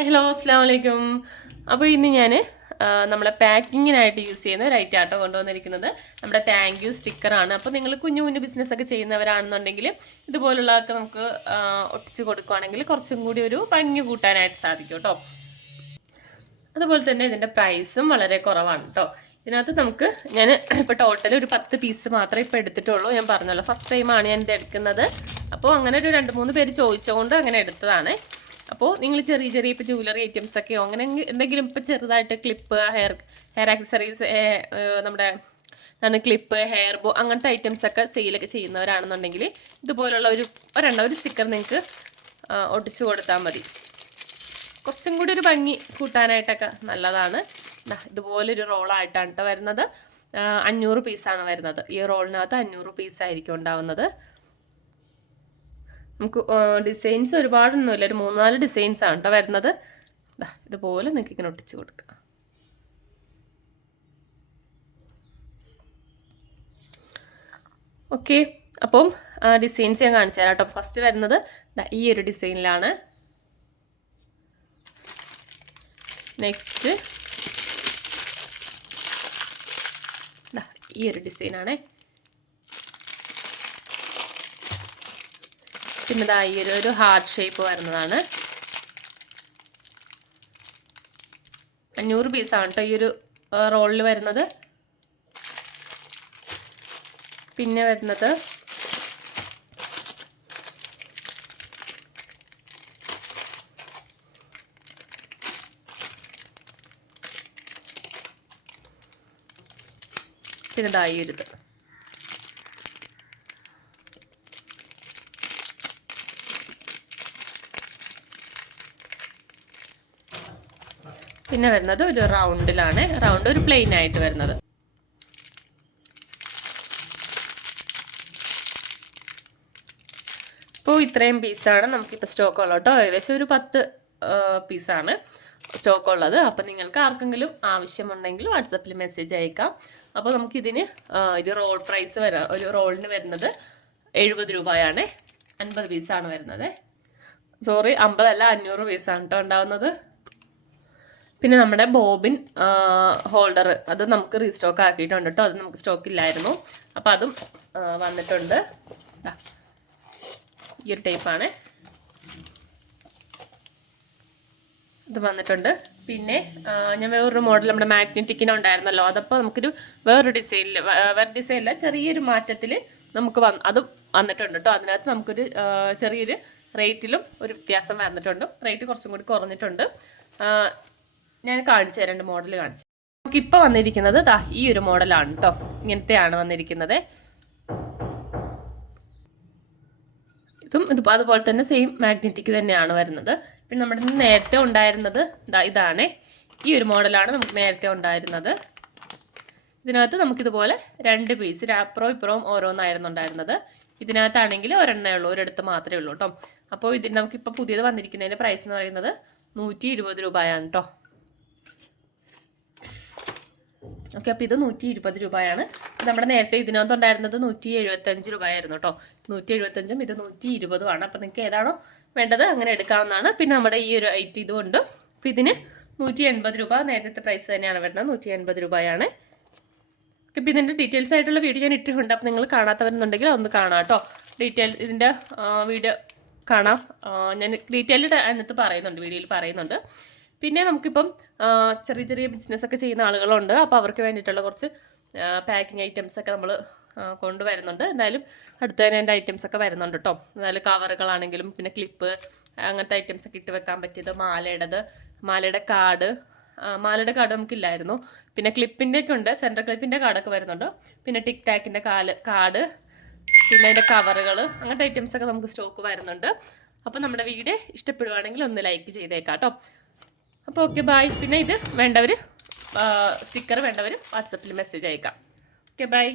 Hello അസ്സാം വലൈക്കും അപ്പോൾ ഇന്ന് ഞാൻ നമ്മളെ പാക്കിങ്ങിനായിട്ട് യൂസ് ചെയ്യുന്ന റൈറ്റ് ആട്ടോ കൊണ്ടുവന്നിരിക്കുന്നത്. നമ്മുടെ താങ്ക് യു സ്റ്റിക്കറാണ് അപ്പോൾ നിങ്ങൾ കുഞ്ഞു കുഞ്ഞു ബിസിനസ്സൊക്കെ ചെയ്യുന്നവരാണെന്നുണ്ടെങ്കിൽ ഇതുപോലുള്ളതൊക്കെ നമുക്ക് ഒട്ടിച്ച് കൊടുക്കുകയാണെങ്കിൽ കുറച്ചും കൂടി ഒരു ഭംഗി കൂട്ടാനായിട്ട് സാധിക്കും കേട്ടോ. അതുപോലെ തന്നെ ഇതിന്റെ പ്രൈസും വളരെ കുറവാണ് കേട്ടോ. ഇതിനകത്ത് നമുക്ക് ഞാൻ ഇപ്പോൾ ടോട്ടൽ ഒരു പത്ത് പീസ് മാത്രമേ ഇപ്പോൾ എടുത്തിട്ടുള്ളൂ. ഞാൻ പറഞ്ഞല്ലോ ഫസ്റ്റ് ടൈമാണ് ഞാൻ ഇത് എടുക്കുന്നത്. അപ്പോൾ അങ്ങനെ ഒരു രണ്ട് മൂന്ന് പേര് ചോദിച്ചുകൊണ്ട് അങ്ങനെ എടുത്തതാണ്. അപ്പോൾ നിങ്ങൾ ചെറിയ ചെറിയ ഇപ്പോൾ ജുവലറി ഐറ്റംസ് ഒക്കെയോ അങ്ങനെ എന്തെങ്കിലും- ഇപ്പോൾ ചെറുതായിട്ട് ക്ലിപ്പ് ഹെയർ ഹെയർ ആക്സസറീസ് നമ്മുടെ എന്താണ് ക്ലിപ്പ് ഹെയർ ബോ അങ്ങനത്തെ ഐറ്റംസ് ഒക്കെ സെയിലൊക്കെ ചെയ്യുന്നവരാണെന്നുണ്ടെങ്കിൽ ഇതുപോലുള്ള ഒരു ഒരെണ്ണം ഒരു സ്റ്റിക്കർ നിങ്ങൾക്ക് ഒട്ടിച്ചു കൊടുത്താൽ മതി. കുറച്ചും കൂടി ഒരു ഭംഗി കൂട്ടാനായിട്ടൊക്കെ നല്ലതാണ്. ഇതുപോലൊരു റോളായിട്ടാണ് കേട്ടോ വരുന്നത്. അഞ്ഞൂറ് പീസാണ് വരുന്നത്. ഈ റോളിനകത്ത് അഞ്ഞൂറ് പീസായിരിക്കും ഉണ്ടാവുന്നത്. നമുക്ക് ഡിസൈൻസ് ഒരുപാടൊന്നുമില്ല. ഒരു മൂന്നാൽ ഡിസൈൻസ് ആണ് കേട്ടോ വരുന്നത്. ഇതുപോലെ നിങ്ങൾക്ക് ഇങ്ങനെ ഒട്ടിച്ച് കൊടുക്കുക ഓക്കെ. അപ്പം ഡിസൈൻസ് ഞാൻ കാണിച്ചു തരാം കേട്ടോ ഫസ്റ്റ് വരുന്നത് ഈ ഒരു ഡിസൈനിലാണ് നെക്സ്റ്റ് ഈ ഒരു ഡിസൈനാണേ പിന്നെ ഇതാ ഈ ഒരു ഒരു ഹാർട്ട് ഷേപ്പ് വരുന്നതാണ്. അഞ്ഞൂറ് പീസാണ് കേട്ടോ ഈ ഒരു റോളിൽ വരുന്നത്. പിന്നെ വരുന്നത് പിന്നെ ഇതായി ഈ ഒരു ഇത് പിന്നെ വരുന്നത് ഒരു റൗണ്ടിലാണ്. റൗണ്ട് ഒരു പ്ലെയിൻ ആയിട്ട് വരുന്നത്. ഇപ്പോൾ ഇത്രയും പീസാണ് നമുക്കിപ്പോൾ സ്റ്റോക്ക് ഉള്ളത് കേട്ടോ. ഏകദേശം ഒരു പത്ത് പീസാണ് സ്റ്റോക്ക് ഉള്ളത്. അപ്പോൾ നിങ്ങൾക്ക് ആർക്കെങ്കിലും ആവശ്യമുണ്ടെങ്കിൽ വാട്സപ്പിൽ മെസ്സേജ് അയക്കാം. അപ്പോൾ നമുക്കിതിന് ഇത് റോൾ പ്രൈസ് വരാം ഒരു റോളിന് വരുന്നത് എഴുപത് രൂപയാണ്. അൻപത് പീസാണ് വരുന്നത്. സോറി അമ്പതല്ല അഞ്ഞൂറ് പീസാണ് കേട്ടോ ഉണ്ടാവുന്നത്. പിന്നെ നമ്മുടെ ബോബിൻ ഹോൾഡർ അത് നമുക്ക് റീസ്റ്റോക്ക് ആക്കിയിട്ടുണ്ട് കേട്ടോ അത് നമുക്ക് സ്റ്റോക്ക് ഇല്ലായിരുന്നു. അപ്പോൾ അതും വന്നിട്ടുണ്ട്. ഈ ഒരു ടൈപ്പാണ് ഇത് വന്നിട്ടുണ്ട്. പിന്നെ ഞാൻ വേറൊരു മോഡൽ നമ്മുടെ മാഗ്നറ്റിക്കിന് ഉണ്ടായിരുന്നല്ലോ. അതപ്പോൾ നമുക്കൊരു വേറൊരു ഡിസൈനിൽ വേറെ ഡിസൈനില്ല ചെറിയൊരു മാറ്റത്തിൽ നമുക്ക് വന്ന് അതും വന്നിട്ടുണ്ട് കേട്ടോ അതിനകത്ത് നമുക്കൊരു ചെറിയൊരു റേറ്റിലും ഒരു വ്യത്യാസം വന്നിട്ടുണ്ട്. റേറ്റ് കുറച്ചും കൂടി കുറഞ്ഞിട്ടുണ്ട്. ഞാൻ കാണിച്ചു രണ്ട് മോഡൽ കാണിച്ചു. നമുക്ക് നമുക്കിപ്പോൾ വന്നിരിക്കുന്നത് ദാ ഈ ഒരു മോഡലാണ് കേട്ടോ ഇങ്ങനത്തെയാണ് വന്നിരിക്കുന്നത്. ഇതും ഇത് അതുപോലെ തന്നെ സെയിം മാഗ്നറ്റിക് തന്നെയാണ് വരുന്നത്. പിന്നെ നമ്മുടെ നേരത്തെ ഉണ്ടായിരുന്നത് ദാ ഇതാണ്. ഈ ഒരു മോഡലാണ് നമുക്ക് നേരത്തെ ഉണ്ടായിരുന്നത്. ഇതിനകത്ത് നമുക്കിതുപോലെ രണ്ട് പീസ് അപ്പുറവും ഇപ്പുറവും ഓരോന്നായിരുന്നു ഉണ്ടായിരുന്നത്. ഇതിനകത്താണെങ്കിൽ ഒരെണ്ണേ ഉള്ളൂ ഒരിടത്ത് മാത്രമേ ഉള്ളൂ കേട്ടോ അപ്പോൾ ഇതിന് നമുക്കിപ്പോൾ പുതിയത് വന്നിരിക്കുന്നതിന്റെ പ്രൈസ് എന്ന് പറയുന്നത് നൂറ്റി ഇരുപത് രൂപയാണ് കേട്ടോ ഓക്കെ അപ്പോൾ ഇത് നൂറ്റി ഇരുപത് രൂപയാണ് നമ്മുടെ നേരത്തെ ഇതിനകത്ത് ഉണ്ടായിരുന്നത് നൂറ്റി എഴുപത്തഞ്ച് രൂപയായിരുന്നു കേട്ടോ. നൂറ്റി എഴുപത്തഞ്ചും ഇത് നൂറ്റി ഇരുപതുമാണ് അപ്പോൾ നിങ്ങൾക്ക് ഏതാണോ വേണ്ടത് അങ്ങനെ എടുക്കാവുന്നതാണ്. പിന്നെ നമ്മുടെ ഈ ഒരു ഐറ്റം ഇതുകൊണ്ട് അപ്പോൾ ഇതിന് നൂറ്റി എൺപത് രൂപ നേരത്തെ പ്രൈസ് തന്നെയാണ് വരുന്നത്. നൂറ്റി എൺപത് രൂപയാണ് ഇപ്പം ഇതിന്റെ ഡീറ്റെയിൽസ് ആയിട്ടുള്ള വീഡിയോ ഞാൻ ഇട്ടിട്ടുണ്ട്. അപ്പോൾ നിങ്ങൾ കാണാത്തവരുന്നുണ്ടെങ്കിൽ അതൊന്ന് കാണാം കേട്ടോ. ഡീറ്റെയിൽ ഇതിന്റെ വീഡിയോ കാണാം. ഞാൻ ഡീറ്റെയിൽഡ് അതിനകത്ത് പറയുന്നുണ്ട് വീഡിയോയിൽ പറയുന്നുണ്ട്. പിന്നെ നമുക്കിപ്പം ചെറിയ ചെറിയ ബിസിനസ് ഒക്കെ ചെയ്യുന്ന ആളുകളുണ്ട്. അപ്പോൾ അവർക്ക് വേണ്ടിയിട്ടുള്ള കുറച്ച് പാക്കിംഗ് ഐറ്റംസ് ഒക്കെ നമ്മൾ കൊണ്ടുവരുന്നുണ്ട്. എന്തായാലും അടുത്ത തന്നെ എന്റെ ഐറ്റംസ് ഒക്കെ വരുന്നുണ്ട് കേട്ടോ എന്തായാലും കവറുകളാണെങ്കിലും പിന്നെ ക്ലിപ്പ് അങ്ങനത്തെ ഐറ്റംസ് ഒക്കെ ഇട്ട് വെക്കാൻ പറ്റിയത് മാലയുടേത് മാലയുടെ കാർഡ് മാലയുടെ കാർഡ് നമുക്കില്ലായിരുന്നു. പിന്നെ ക്ലിപ്പിന്റെ ഒക്കെ ഉണ്ട് സെൻട്രൽ ക്ലിപ്പിന്റെ കാർഡൊക്കെ വരുന്നുണ്ട്. പിന്നെ ടിക് ടാക്കിന്റെ കാൽ കാർഡ് പിന്നെ അതിന്റെ കവറുകൾ അങ്ങനത്തെ ഐറ്റംസ് ഒക്കെ നമുക്ക് സ്റ്റോക്ക് വരുന്നുണ്ട്. അപ്പോൾ നമ്മുടെ വീഡിയോ ഇഷ്ടപ്പെടുവാണെങ്കിൽ ഒന്ന് ലൈക്ക് ചെയ്തേക്കാം കേട്ടോ അപ്പോൾ ഓക്കെ ബൈ പിന്നെ ഇത് വേണ്ടവർ സ്റ്റിക്കർ വേണ്ടവർ വാട്സപ്പിൽ മെസ്സേജ് അയക്കാം. Okay bye